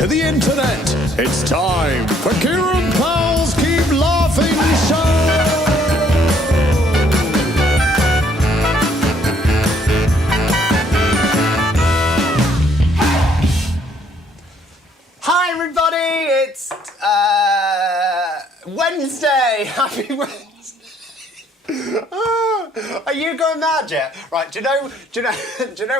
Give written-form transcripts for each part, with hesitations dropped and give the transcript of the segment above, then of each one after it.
to the internet. It's time for Kieran Powell's Keep Laughing Show. Hi everybody, it's Wednesday. Happy Wednesday. Are you going mad yet? Right, do you know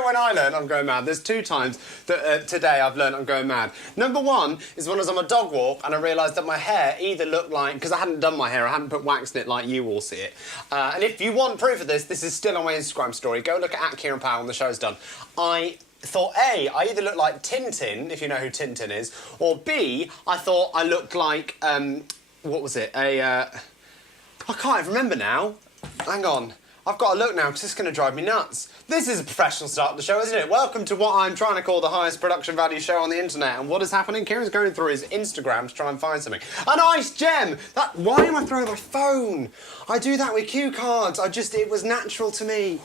when I learned I'm going mad? There's two times that today I've learned I'm going mad. Number one is when I was on my dog walk and I realised that my hair either looked like, because I hadn't done my hair, I hadn't put wax in it like you all see it. And if you want proof of this is still on my Instagram story. Go look at Kieran Powell when the show's done. I thought A, I either look like Tintin, if you know who Tintin is, or B, I thought I looked like, what was it? I can't even remember now. Hang on. I've got to look now because it's going to drive me nuts. This is a professional start to the show, isn't it? Welcome to what I'm trying to call the highest production value show on the internet. And what is happening? Kieran's going through his Instagram to try and find something. A nice gem! Why am I throwing my phone? I do that with cue cards. It was natural to me.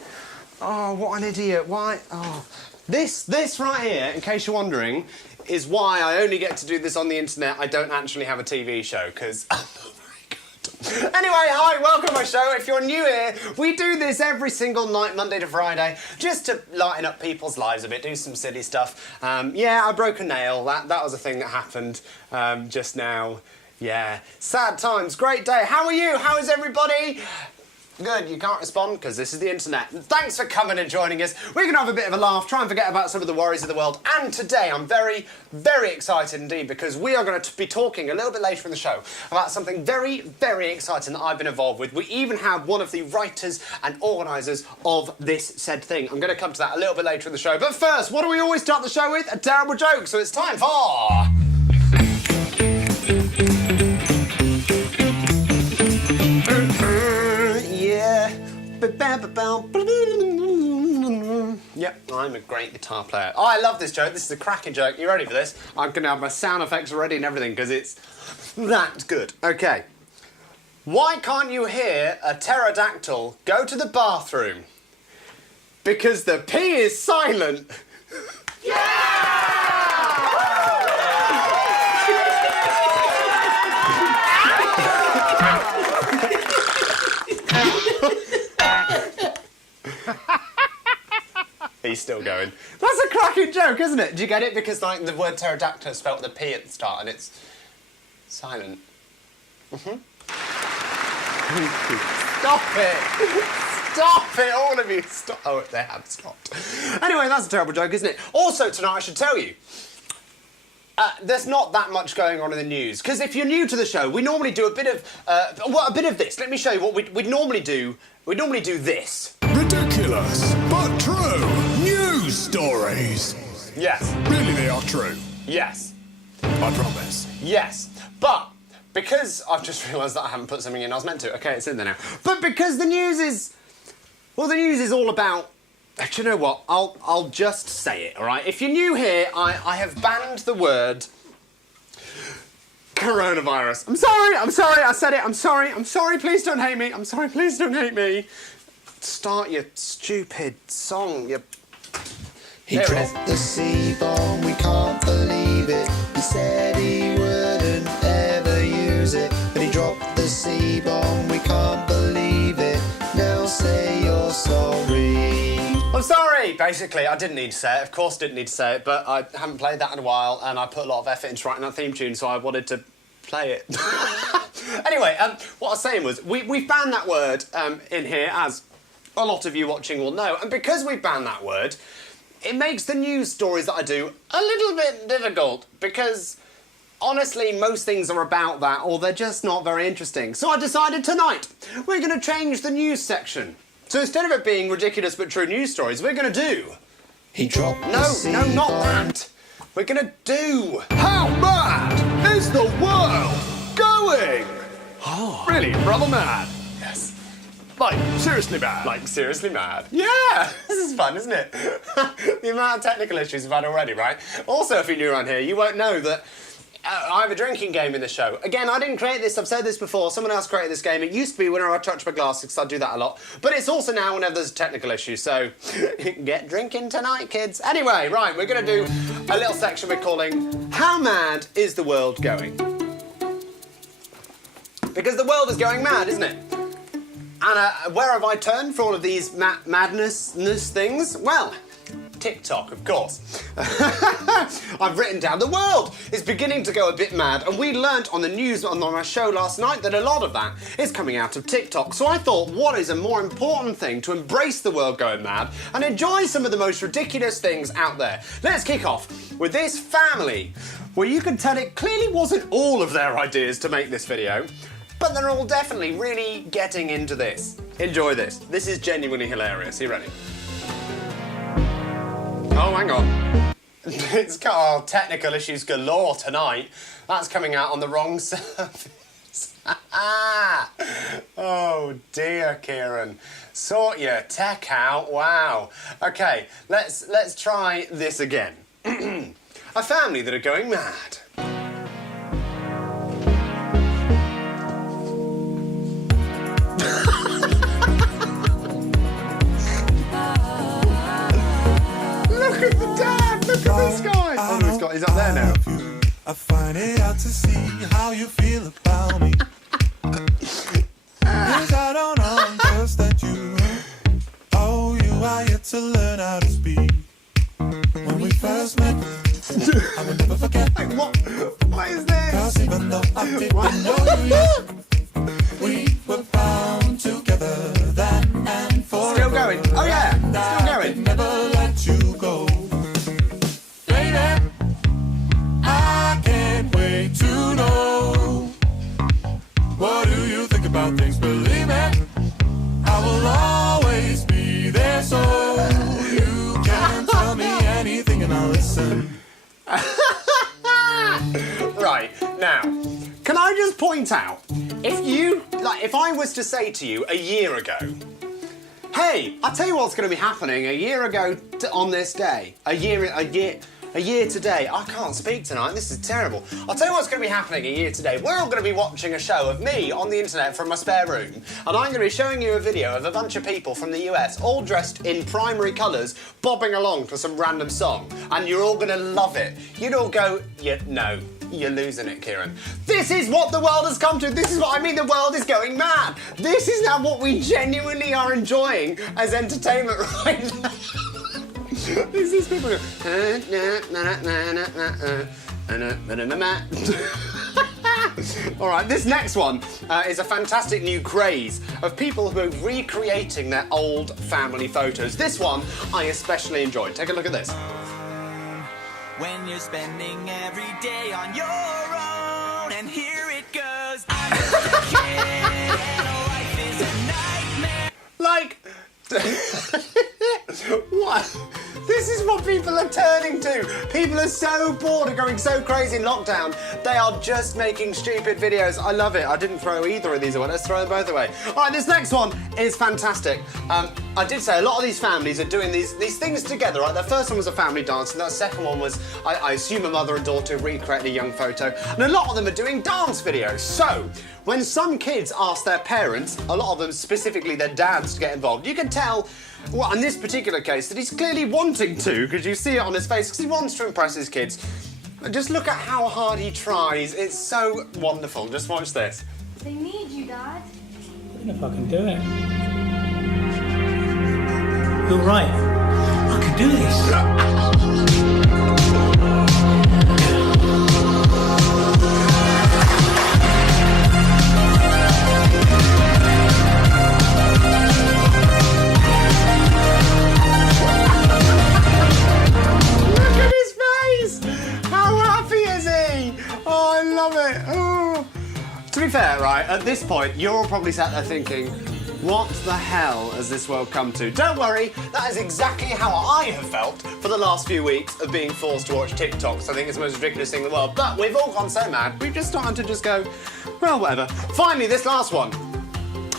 Oh, what an idiot. Why? Oh. This right here, in case you're wondering, is why I only get to do this on the internet. I don't actually have a TV show, because I'm not very good. Anyway, hi, welcome to my show. If you're new here, we do this every single night, Monday to Friday, just to lighten up people's lives a bit, do some silly stuff. Yeah, I broke a nail. That was a thing that happened just now. Yeah, sad times, great day. How are you? How is everybody? Good, you can't respond because this is the internet. Thanks for coming and joining us. We're going to have a bit of a laugh, try and forget about some of the worries of the world. And today I'm very, very excited indeed because we are going to be talking a little bit later in the show about something very, very exciting that I've been involved with. We even have one of the writers and organisers of this said thing. I'm going to come to that a little bit later in the show. But first, what do we always start the show with? A terrible joke. So it's time for... Yep, I'm a great guitar player. Oh, I love this joke. This is a cracking joke. You ready for this? I'm going to have my sound effects ready and everything because it's that good. Okay. Why can't you hear a pterodactyl go to the bathroom? Because the P is silent. He's still going. That's a cracking joke, isn't it? Do you get it? Because like the word pterodactyl is spelt with a P at the start and it's silent. Stop it! Stop it, all of you! Stop! Oh, they have stopped. Anyway, that's a terrible joke, isn't it? Also tonight, I should tell you, there's not that much going on in the news. Because if you're new to the show, we normally do a bit of this. Let me show you what we'd normally do. We'd normally do this. Ridiculous, but true. News stories. Yes. Really, they are true. Yes. I promise. Yes. But because I've just realised that I haven't put something in I was meant to. Okay, it's in there now. But because the news is... Well, the news is all about... Do you know what? I'll just say it, all right? If you're new here, I have banned the word coronavirus. I'm sorry, I said it, I'm sorry, please don't hate me. I'm sorry, please don't hate me. Start your stupid song, He dropped the C-bomb, we can't believe it. He said he wouldn't ever use it, but he dropped the C-bomb, we can't believe it. Now say you're sorry. I'm sorry! Basically, I didn't need to say it. Of course didn't need to say it, but I haven't played that in a while, and I put a lot of effort into writing that theme tune, so I wanted to play it. Anyway, what I was saying was, we've banned that word in here, as a lot of you watching will know, and because we banned that word, it makes the news stories that I do a little bit difficult, because honestly, most things are about that, or they're just not very interesting. So I decided tonight, we're going to change the news section. So instead of it being ridiculous but true news stories, we're going to do... He dropped the No, C-bomb. not that. We're going to do... How mad is the world going? Oh. Really, brother mad? Yes. Like, seriously mad? Like, seriously mad. Yeah! This is fun, isn't it? The amount of technical issues we've had already, right? Also, if you're new around here, you won't know that I have a drinking game in the show. Again, I didn't create this, I've said this before, someone else created this game. It used to be whenever I touch my glasses, because I do that a lot. But it's also now whenever there's a technical issue, so get drinking tonight, kids. Anyway, right, we're going to do a little section we're calling How Mad Is the World Going? Because the world is going mad, isn't it? And where have I turned for all of these madness things? Well, TikTok, of course. I've written down the world is beginning to go a bit mad, and we learnt on the news on my show last night that a lot of that is coming out of TikTok. So I thought, what is a more important thing to embrace the world going mad and enjoy some of the most ridiculous things out there? Let's kick off with this family, where you can tell it clearly wasn't all of their ideas to make this video, but they're all definitely really getting into this. Enjoy this. This is genuinely hilarious. Are you ready? Oh, hang on. It's got technical issues galore tonight. That's coming out on the wrong service. Oh dear, Kieran. Sort your tech out. Wow. Okay, let's try this again. A family that are going mad. Look at the dad! Look at this guy! Oh, he's up there now. I find it out to see how you feel about me. Yes, I don't understand you. Oh, you are yet to learn how to speak. When we first met, I will never forget. Like, what is this? 'Cause even though I didn't know you yet, we were bound together then and forever. Still going. Oh yeah, still going. Never let you go. Baby, I can't wait to know. What do you think about things? Believe me, I will always be there, so you can tell me anything and I'll listen. Right, now, can I just point out, if I was to say to you a year ago, hey, I'll tell you what's going to be happening a year ago on this day, a year today. I can't speak tonight, this is terrible. I'll tell you what's going to be happening a year today. We're all going to be watching a show of me on the internet from my spare room, and I'm going to be showing you a video of a bunch of people from the US all dressed in primary colours bobbing along to some random song, and you're all going to love it. You'd all go, yeah, no. You're losing it, Kieran. This is what the world has come to. This is what I mean. The world is going mad. This is now what we genuinely are enjoying as entertainment right now. These people go. All right, this next one is a fantastic new craze of people who are recreating their old family photos. This one I especially enjoyed. Take a look at this. When you're spending every day on your own, and here it goes. I'm just a kid, and life is a nightmare. Like, what? This is what people are turning to. People are so bored of going so crazy in lockdown, they are just making stupid videos. I love it. I didn't throw either of these away. Let's throw them both away. All right, this next one is fantastic. I did say a lot of these families are doing these things together, right? The first one was a family dance, and that second one was, I assume, a mother and daughter recreating a young photo. And a lot of them are doing dance videos. So, when some kids ask their parents, a lot of them, specifically their dads, to get involved, you can tell, well, in this particular case, that he's clearly wanting to, because you see it on his face, because he wants to impress his kids. Just look at how hard he tries. It's so wonderful. Just watch this. They need you, Dad. Even if I can do it. You're right. I can do this. Look at his face! How happy is he? Oh, I love it. Oh. To be fair, right, at this point, you're all probably sat there thinking, what the hell has this world come to? Don't worry, that is exactly how I have felt for the last few weeks of being forced to watch TikToks. I think it's the most ridiculous thing in the world. But we've all gone so mad, we've just started to just go, well, whatever. Finally, this last one.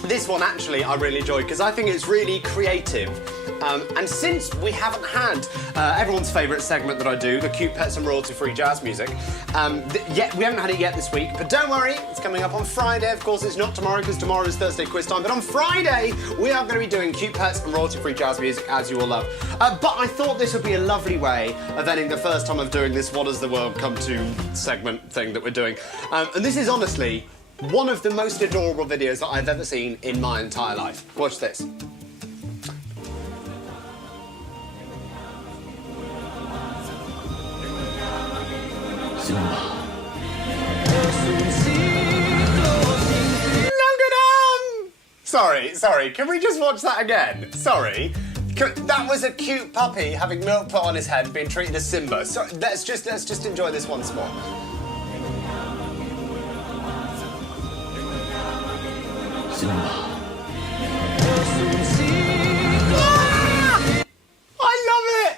This one actually I really enjoyed because I think it's really creative. And since we haven't had everyone's favourite segment that I do, the cute pets and royalty-free jazz music, yet we haven't had it yet this week. But don't worry, it's coming up on Friday. Of course, it's not tomorrow because tomorrow is Thursday quiz time. But on Friday, we are going to be doing cute pets and royalty-free jazz music, as you will love. But I thought this would be a lovely way of ending the first time of doing this "What Does the World Come To" segment thing that we're doing. And this is honestly one of the most adorable videos that I've ever seen in my entire life. Watch this. Sorry, can we just watch that again? Sorry. That was a cute puppy having milk put on his head being treated as Simba. So let's just enjoy this once more. I love it!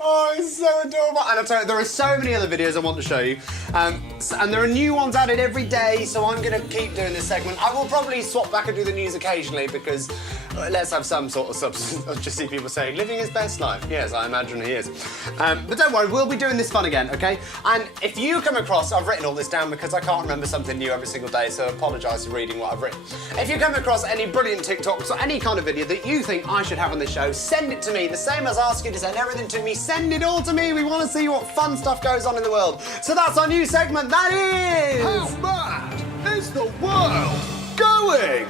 Oh, it's so adorable. And I'll tell you, there are so many other videos I want to show you. And there are new ones added every day, so I'm going to keep doing this segment. I will probably swap back and do the news occasionally because let's have some sort of substance. I'll just see people saying, living his best life. Yes, I imagine he is. But don't worry, we'll be doing this fun again, okay? And if you come across, I've written all this down because I can't remember something new every single day, so I apologise for reading what I've written. If you come across any brilliant TikToks or any kind of video that you think I should have on this show, send it to me. The same as ask you to send everything to me, send it all to me. We want to see what fun stuff goes on in the world. So that's our new segment. That is... How mad is the world going?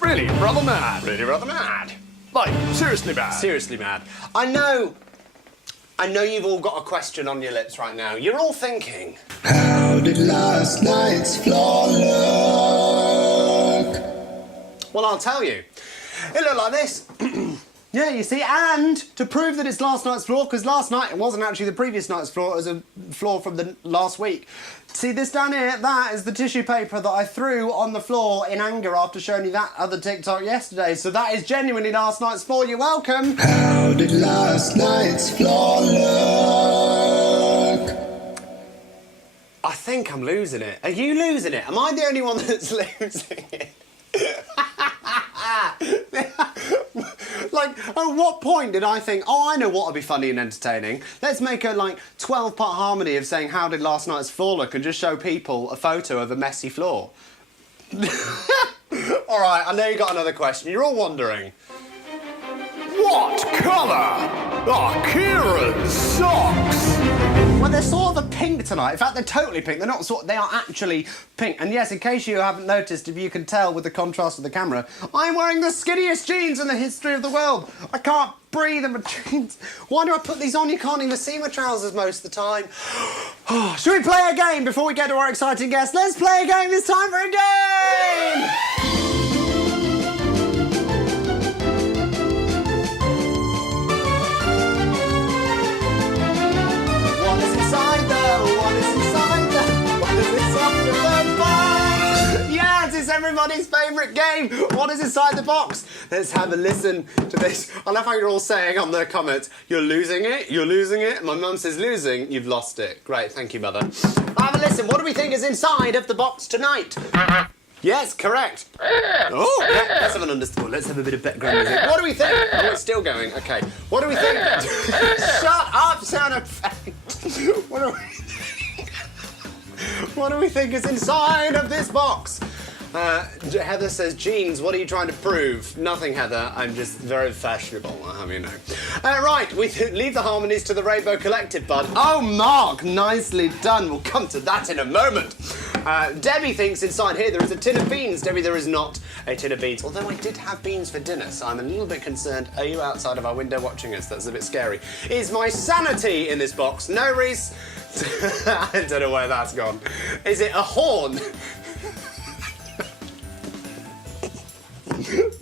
Really rather mad. Really rather mad. Like, seriously mad. Seriously mad. I know you've all got a question on your lips right now. You're all thinking... How did last night's floor look? Well, I'll tell you. It looked like this. Yeah, you see, and to prove that it's last night's floor, because last night it wasn't actually the previous night's floor, it was a floor from the last week. See this down here? That is the tissue paper that I threw on the floor in anger after showing you that other TikTok yesterday. So that is genuinely last night's floor. You're welcome. How did last night's floor look? I think I'm losing it. Are you losing it? Am I the only one that's losing it? Like, at what point did I think, oh, I know what would be funny and entertaining. Let's make a, 12-part harmony of saying, how did last night's floor look, and just show people a photo of a messy floor. All right, I know you got another question. Are all wondering. What colour are Kieran's socks? Well, they're sort of a pink tonight. In fact, they're totally pink. They're not they are actually pink. And yes, in case you haven't noticed, if you can tell with the contrast of the camera, I'm wearing the skinniest jeans in the history of the world. I can't breathe in my jeans. Why do I put these on? You can't even see my trousers most of the time. Should we play a game before we get to our exciting guest? Let's play a game. It's time for a game! It's everybody's favourite game. What is inside the box? Let's have a listen to this. I love how you're all saying on the comments, you're losing it, you're losing it. My mum says losing, you've lost it. Great, thank you, Mother. Have a listen. What do we think is inside of the box tonight? Yes, correct. Oh, yeah, let's have an underscore. Let's have a bit of background music. What do we think? Oh, it's still going. Okay. What do we think? Shut up, sound effect. What do we think is inside of this box? Heather says, jeans, what are you trying to prove? Nothing, Heather. I'm just very fashionable, I'll have you know. Right, we leave the harmonies to the Rainbow Collective, bud. Oh, Mark, nicely done. We'll come to that in a moment. Debbie thinks inside here there is a tin of beans. Debbie, there is not a tin of beans, although I did have beans for dinner, so I'm a little bit concerned. Are you outside of our window watching us? That's a bit scary. Is my sanity in this box? No, Reese. I don't know where that's gone. Is it a horn?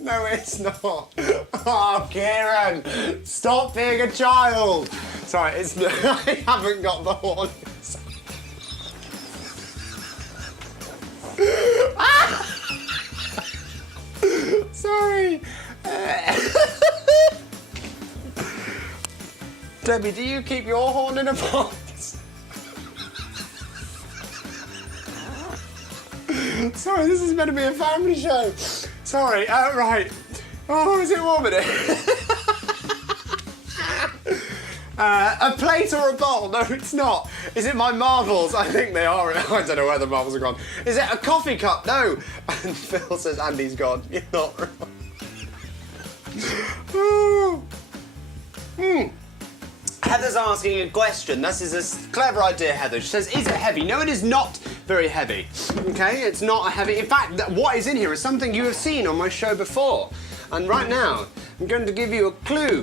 No, it's not. Oh, Kieran, stop being a child. Sorry, it's not. I haven't got the horn. Sorry. Debbie, do you keep your horn in a box? Sorry, this is meant to be a family show. Sorry, right. Oh, is it warm in here? A plate or a bowl? No, it's not. Is it my marbles? I think they are. I don't know where the marbles are gone. Is it a coffee cup? No. And Phil says Andy's gone. You're not wrong. Heather's asking a question. This is a clever idea, Heather. She says, is it heavy? No, it is not very heavy. Okay, it's not a heavy. In fact, what is in here is something you have seen on my show before. And right now, I'm going to give you a clue.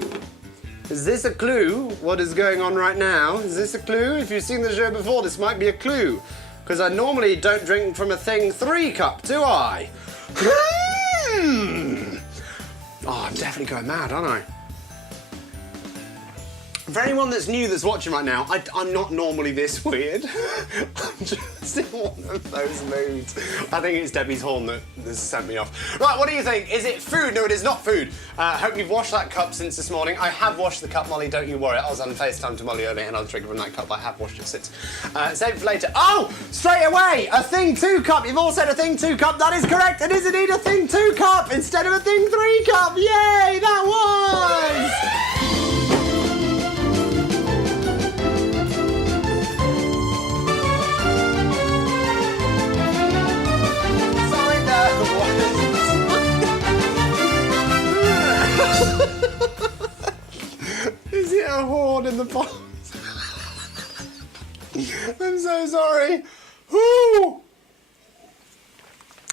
Is this a clue? What is going on right now? Is this a clue? If you've seen the show before, this might be a clue. Because I normally don't drink from a thing 3 cup, do I? Oh, I'm definitely going mad, aren't I? For anyone that's new that's watching right now, I'm not normally this weird. I'm just in one of those moods. I think it's Debbie's horn that has sent me off. Right, what do you think? Is it food? No, it is not food. Hope you've washed that cup since this morning. I have washed the cup, Molly, don't you worry. I was on FaceTime to Molly earlier and I was drinking from that cup. I have washed it since. Save it for later. Oh, straight away, a thing 2 cup. You've all said a thing 2 cup. That is correct. It is indeed a thing 2 cup instead of a thing 3 cup. Yay, that was! Is it a horn in the pot? I'm so sorry. Woo!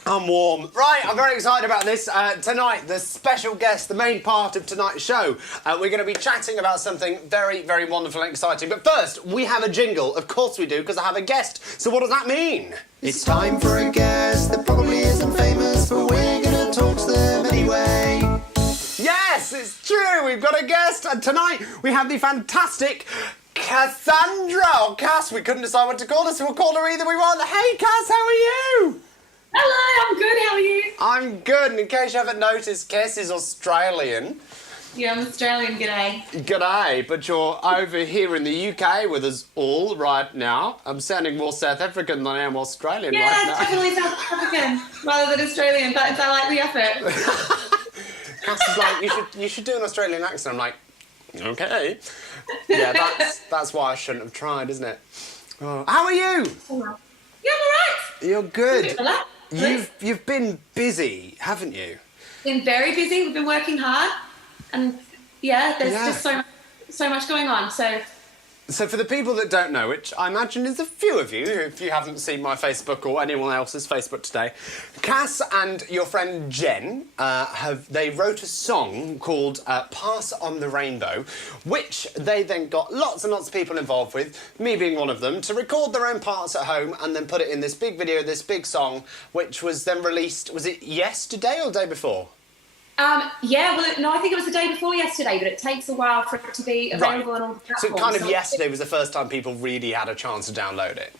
I'm warm. Right, I'm very excited about this. Tonight, the special guest, the main part of tonight's show, we're going to be chatting about something very, very wonderful and exciting. But first, we have a jingle. Of course we do, because I have a guest. So what does that mean? It's time for a guest that probably isn't famous, but we're gonna talk to them anyway. Yes, it's true. We've got a guest, and tonight we have the fantastic Cassandra. Or Cass, we couldn't decide what to call her, so we'll call her either we want. Hey, Cass, how are you? Hello, I'm good. How are you? I'm good, and in case you haven't noticed, Cass is Australian. Yeah, I'm Australian. G'day. G'day, but you're over here in the UK with us all right now. I'm sounding more South African than I am Australian Yeah, right now. definitely South African rather than Australian, but I like the effort. Cass is like, you should do an Australian accent. I'm like, okay. Yeah, that's why I shouldn't have tried, isn't it? Oh. How are you? Yeah, I'm alright. You're good. Good. You've been busy, haven't you? Been very busy. We've been working hard, and yeah, there's just so much going on. So for the people that don't know, which I imagine is a few of you, if you haven't seen my Facebook or anyone else's Facebook today, Cass and your friend Jen they wrote a song called Pass on the Rainbow, which they then got lots and lots of people involved with, me being one of them, to record their own parts at home and then put it in this big video, this big song, which was then released, was it yesterday or the day before? Yeah, well, no, I think it was the day before yesterday, but it takes a while for it to be available on all the platforms. So kind of yesterday was the first time people really had a chance to download it.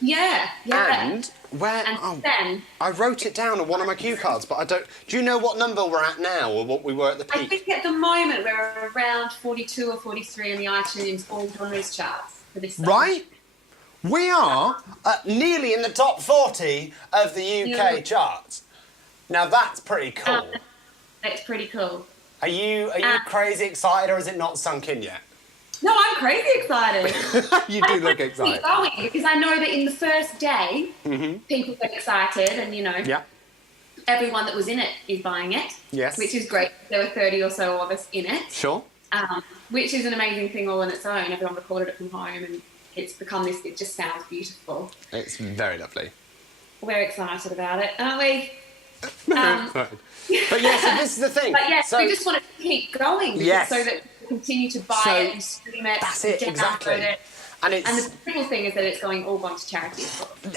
Yeah. And where? Then I wrote it down on one of my cue cards, but I don't. Do you know what number we're at now, or what we were at the peak? I think at the moment we're around 42 or 43 in the iTunes all genres charts for this song. Right? We are nearly in the top 40 of the UK charts. Now that's pretty cool. It's pretty cool. Are you crazy excited, or is it not sunk in yet? No, I'm crazy excited. You do look excited. I'm going because I know that in the first day, people get excited, and everyone that was in it is buying it. Yes. Which is great. There were 30 or so of us in it. Sure. Which is an amazing thing all on its own. Everyone recorded it from home, and it's become this. It just sounds beautiful. It's very lovely. We're excited about it, aren't we? But yeah, so this is the thing. But yeah, so, we just want to keep going so that people continue to buy it and stream it. That's it, exactly. It. And the beautiful thing is that it's all gone to charity.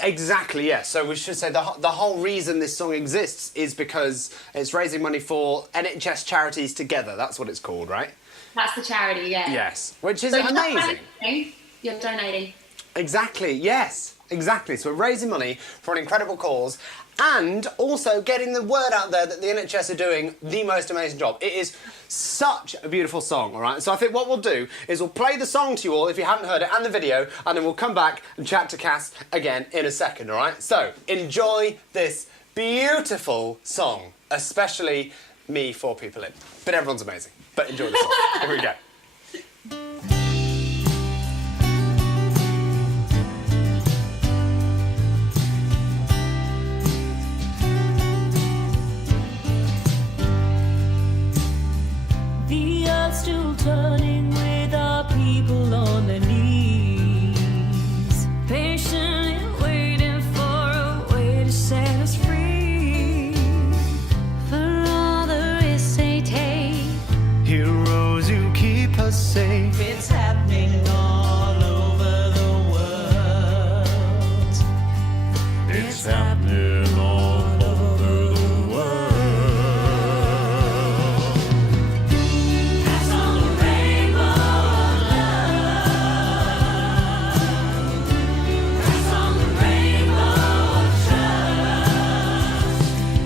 Exactly, yes. So we should say the whole reason this song exists is because it's raising money for NHS charities together. That's what it's called, right? That's the charity, yeah. Yes, which is amazing. You're donating. Exactly, yes. Exactly. So we're raising money for an incredible cause and also getting the word out there that the NHS are doing the most amazing job. It is such a beautiful song, all right? So I think what we'll do is we'll play the song to you all if you haven't heard it and the video, and then we'll come back and chat to Cass again in a second, all right? So enjoy this beautiful song. especially me 4 people in. But everyone's amazing. But enjoy the song. Here we go. The earth's still turning with our people on their knees, patiently waiting for a way to set us free. For all the risks they take, Heroes who keep us safe. it's happening all over the world. It's happening all over the world. That's on the rainbow of love. That's on the rainbow of trust.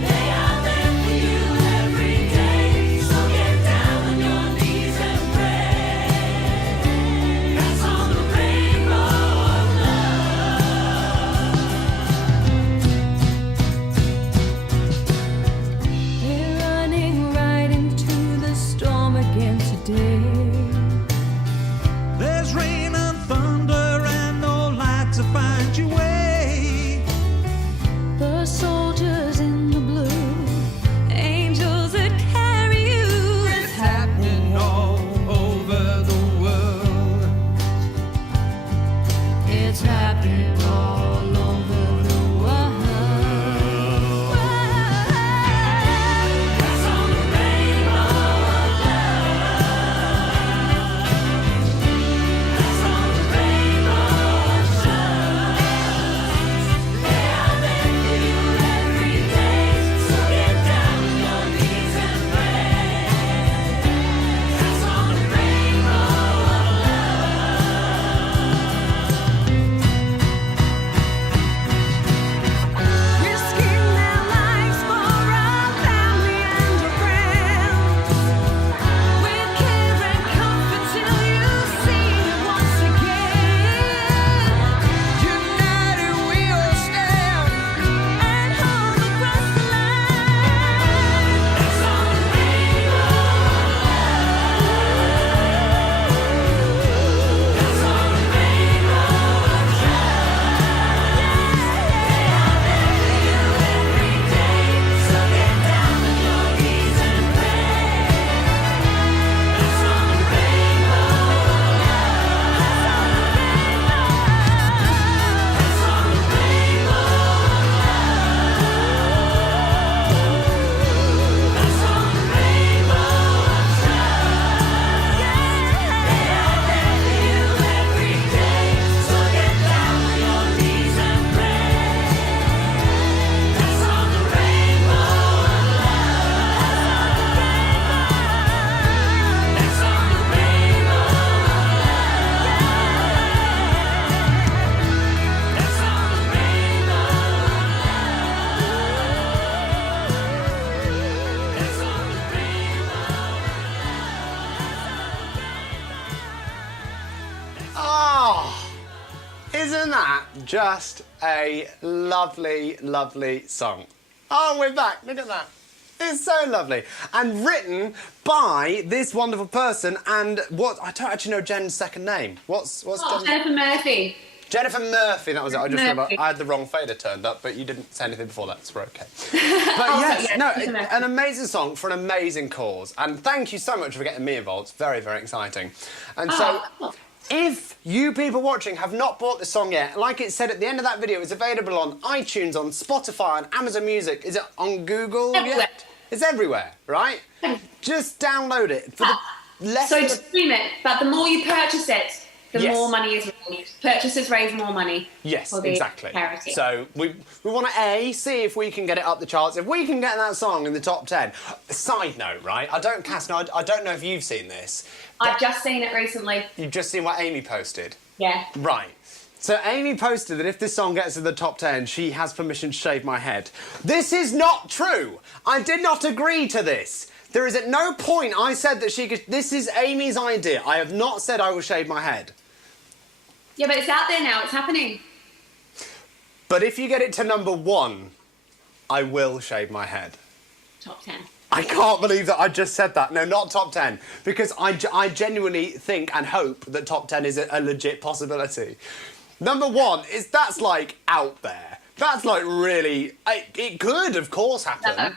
They are there for you every day, so get down on your knees and pray. That's on the rainbow of love. We're running right into the storm again today. There's rain and thunder and no light to find your way. The soldiers in the blue, angels that carry you. It's happening all over the world. It's happening all over the world. That's on the rainbow of love. That's on the rainbow of trust. They are there for you every day, so get down on your knees and pray. That's on the rainbow of risking their lives for our family and your friends. With care and comfort till you see it once again. United we all stand. And hold across the line. That's on the rainbow of love. That's on the rainbow of trust. They are there for you every day, so get down on your knees and pray. That's on the rainbow of love. That's on the rainbow of love. That's on the rainbow of trust. They are there for you every day, so get down on your knees and pray. That's on the rainbow of love. That's on the rainbow of love. That's on the rainbow of love. That's on the Oh, isn't that just a lovely, lovely song? Oh, we're back. Look at that. It's so lovely. And written by this wonderful person. And what, I don't actually know Jen's second name. What's Oh, Jen? Jennifer Murphy. Jennifer Murphy, that was it. I just Murphy. remember I had the wrong fader turned up, but you didn't say anything before that, so we're okay. But yes, yeah, no, Jennifer Murphy. an amazing song for an amazing cause. And thank you so much for getting me involved. It's very, very exciting. And so, if you people watching have not bought this song yet, like it said at the end of that video, it's available on iTunes, on Spotify, on Amazon Music. Is it on Google Everywhere. yet? It's everywhere, right? Just download it for the less So than a- stream it, but the more you purchase it, the Yes. more money is raised. Purchasers raise more money. Yes, for the exactly. charity. So we want to see if we can get it up the charts. If we can get that song in the top 10. Side note, right? I don't know if you've seen this. I've just seen it recently. You've just seen what Amy posted. Yeah. Right. So Amy posted that if this song gets to the top 10, she has permission to shave my head. This is not true. I did not agree to this. There is at no point I said that she could... This is Amy's idea. I have not said I will shave my head. Yeah, but it's out there now. It's happening. But if you get it to number 1, I will shave my head. top 10. I can't believe that I just said that. No, not top 10. Because I genuinely think and hope that top 10 is a legit possibility. Number 1 is that's like out there. That's like really... it could, of course, happen.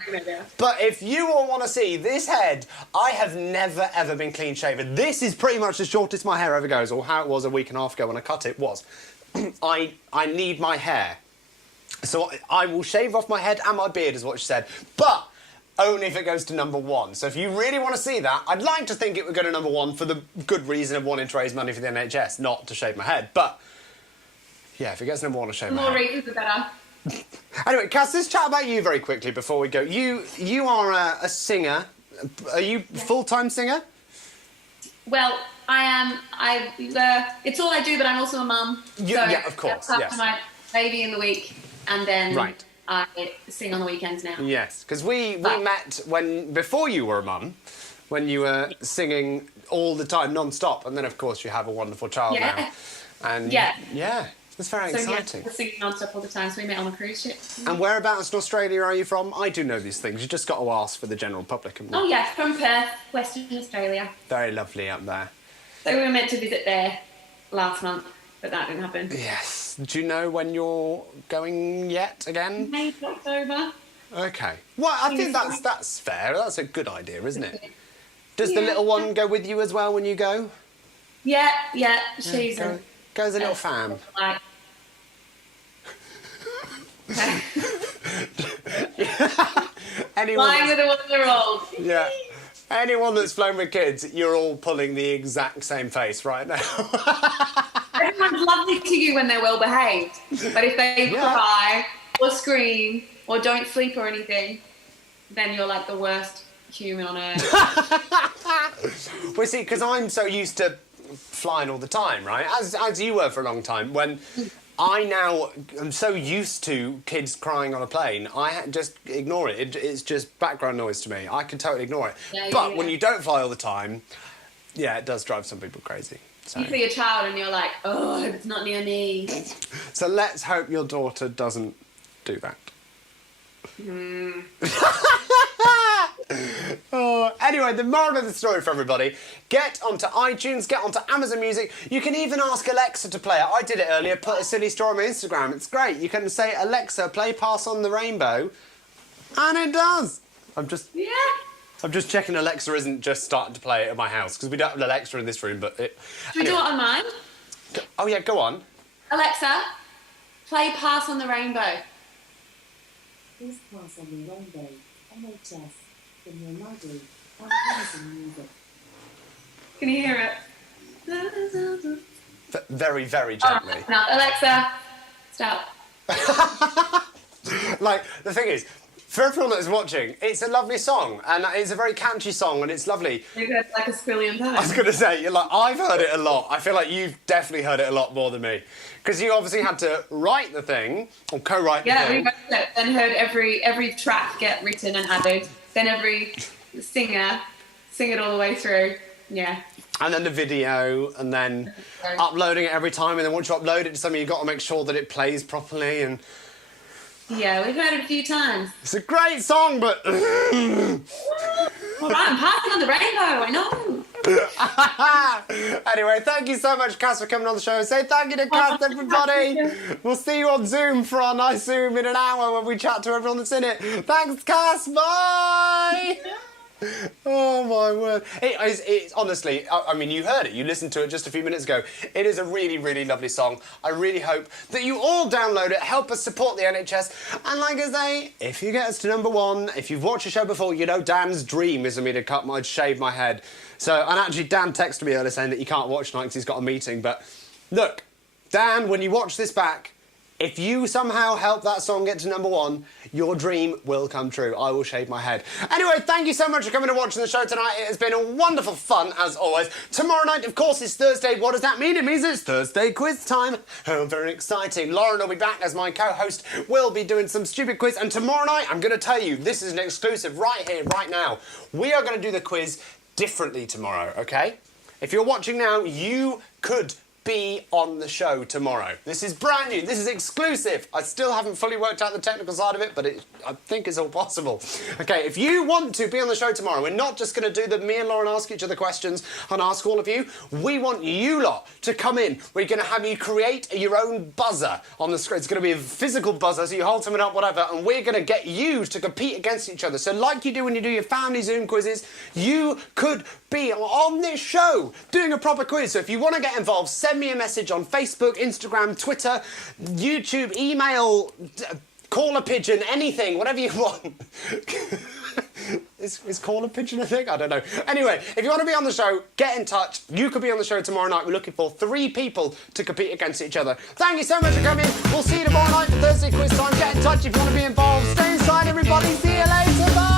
But if you all want to see this head, I have never, ever been clean shaven. This is pretty much the shortest my hair ever goes, or how it was a week and a half ago when I cut it was. I need my hair. So I will shave off my head and my beard, is what she said. But only if it goes to number 1. So if you really want to see that, I'd like to think it would go to number 1 for the good reason of wanting to raise money for the NHS, not to shave my head. But... yeah, if it gets number 1, I'll shave my head. More reasons, the better. Anyway, Cass, let's chat about you very quickly before we go. You are a singer. Are you a full-time singer? Well, I am. It's all I do, but I'm also a mum. Yeah, of course. I look Yes. after my baby in the week, and then Right. I sing on the weekends now. Yes, because we met before you were a mum, when you were singing all the time, non-stop, and then of course you have a wonderful child now. And yeah, it's very exciting. We're singing non-stop all the time, so we met on a cruise ship. And whereabouts in Australia are you from? I do know these things. You just got to ask for the general public. Oh yeah, from Perth, Western Australia. Very lovely up there. So we were meant to visit there last month, but that didn't happen. Yes. Do you know when you're going yet again? May, October. Okay. Well, I think that's fair. That's a good idea, isn't it? Does the little one go with you as well when you go? Yeah. She's Goes a little fam. like. Anyone? Flying with a 1-year-old. Yeah. Anyone that's flown with kids, you're all pulling the exact same face right now. Everyone's lovely to you when they're well behaved, but if they cry or scream or don't sleep or anything, then you're like the worst human on earth. Well, see, because I'm so used to flying all the time, right? As you were for a long time. When I now am so used to kids crying on a plane, I just ignore it. It's just background noise to me. I can totally ignore it. But when you don't fly all the time, yeah, it does drive some people crazy. So. You see a child and you're like, oh, it's not near me. So let's hope your daughter doesn't do that. Oh, anyway, the moral of the story for everybody, get onto iTunes, get onto Amazon Music. You can even ask Alexa to play it. I did it earlier, put a silly story on my Instagram. It's great. You can say, Alexa, play Pass on the Rainbow, and it does. I'm just checking Alexa isn't just starting to play it at my house, because we don't have Alexa in this room, but it... Should we do it on mine? Oh, yeah, go on. Alexa, play Pass on the Rainbow. Please pass on the rainbow, NHS, from your Maddy, on Amazon Music. Can you hear it? Very, very gently. No, Alexa, stop. Like, the thing is, for everyone that's watching, it's a lovely song, and it's a very catchy song, and it's lovely. You've heard it like a squillion times. I was going to say, I've heard it a lot. I feel like you've definitely heard it a lot more than me. Because you obviously had to write the thing, or co-write the Yeah, thing. we wrote it, then heard every track get written and added, then every singer sing it all the way through. Yeah. And then the video, and then uploading it every time, and then once you upload it to something, you've got to make sure that it plays properly, and... Yeah, we've heard it a few times. It's a great song, but... All right, I'm passing on the rainbow, I know. Anyway, thank you so much, Cass, for coming on the show. Say thank you to Cass, everybody. We'll see you on Zoom for our nice Zoom in an hour when we chat to everyone that's in it. Thanks, Cass. Bye. Oh, my word. It's honestly, I mean, you heard it. You listened to it just a few minutes ago. It is a really, really lovely song. I really hope that you all download it, help us support the NHS. And like I say, if you get us to number 1, if you've watched the show before, you know Dan's dream is for me to shave my head. So, and actually, Dan texted me earlier saying that he can't watch tonight because he's got a meeting. But look, Dan, when you watch this back, if you somehow help that song get to number 1, your dream will come true. I will shave my head. Anyway, thank you so much for coming and watching the show tonight. It has been a wonderful fun, as always. Tomorrow night, of course, is Thursday. What does that mean? It means it's Thursday quiz time. Oh, very exciting. Lauren will be back as my co-host. We'll be doing some stupid quiz. And tomorrow night, I'm going to tell you, this is an exclusive right here, right now. We are going to do the quiz differently tomorrow, okay? If you're watching now, you could be on the show tomorrow. This is brand new. This is exclusive. I still haven't fully worked out the technical side of it, but I think it's all possible. Okay, if you want to be on the show tomorrow, we're not just going to do me and Lauren ask each other questions and ask all of you. We want you lot to come in. We're going to have you create your own buzzer on the screen. It's going to be a physical buzzer, so you hold something up, whatever, and we're going to get you to compete against each other. So like you do when you do your family Zoom quizzes, you could be on this show doing a proper quiz. So if you want to get involved, send me a message on Facebook, Instagram, Twitter, YouTube, email, call a pigeon, anything, whatever you want. Is call a pigeon a thing? I don't know. Anyway, if you want to be on the show, get in touch. You could be on the show tomorrow night. We're looking for 3 people to compete against each other. Thank you so much for coming. We'll see you tomorrow night for Thursday quiz time. Get in touch if you want to be involved. Stay inside, everybody. See you later. Bye.